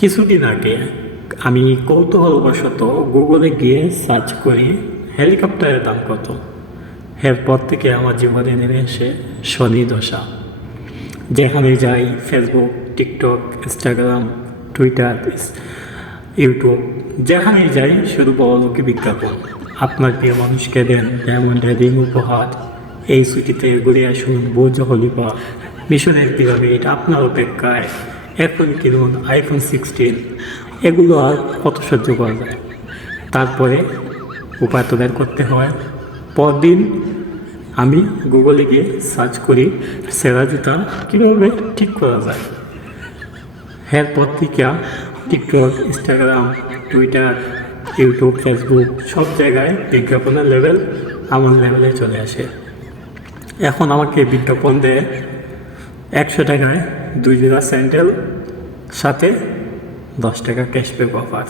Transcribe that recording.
কিছুদিন আগে আমি কৌতূহলবশত গুগলে গিয়ে সার্চ করি, হেলিকপ্টারের দাম কত? এরপর থেকে আমার জীবনে নেমে এসে শনি দশা। যেখানে যাই Facebook TikTok Instagram Twitter YouTube যেখানে যাই, শুধু বড়লোকে বিজ্ঞাপন আপনার প্রিয় মানুষকে দেন যেমন রিং উপহার। এই ছুটিতে ঘুরে আসুন বোঝ হলিপা মিশনের পিরামিড আপনার অপেক্ষায়। এখন কিনুন আইফোন সিক্সটিন এগুলো আর কত সহ্য করা যায়? তারপরে উপায় তো বের করতে হয়। পরদিন আমি গুগলে গিয়ে সার্চ করি, সেরা জুতা কীভাবে ঠিক করা যায়? এরপর থেকে TikTok Instagram Twitter YouTube Facebook সব জায়গায় বিজ্ঞাপনের লেভেল আমার লেভেলে চলে আসে। এখন আমাকে বিজ্ঞাপন দেয় একশো টাকায় দুই জোড়া স্যান্ডেল সাথে দশ টাকা ক্যাশব্যাক অফার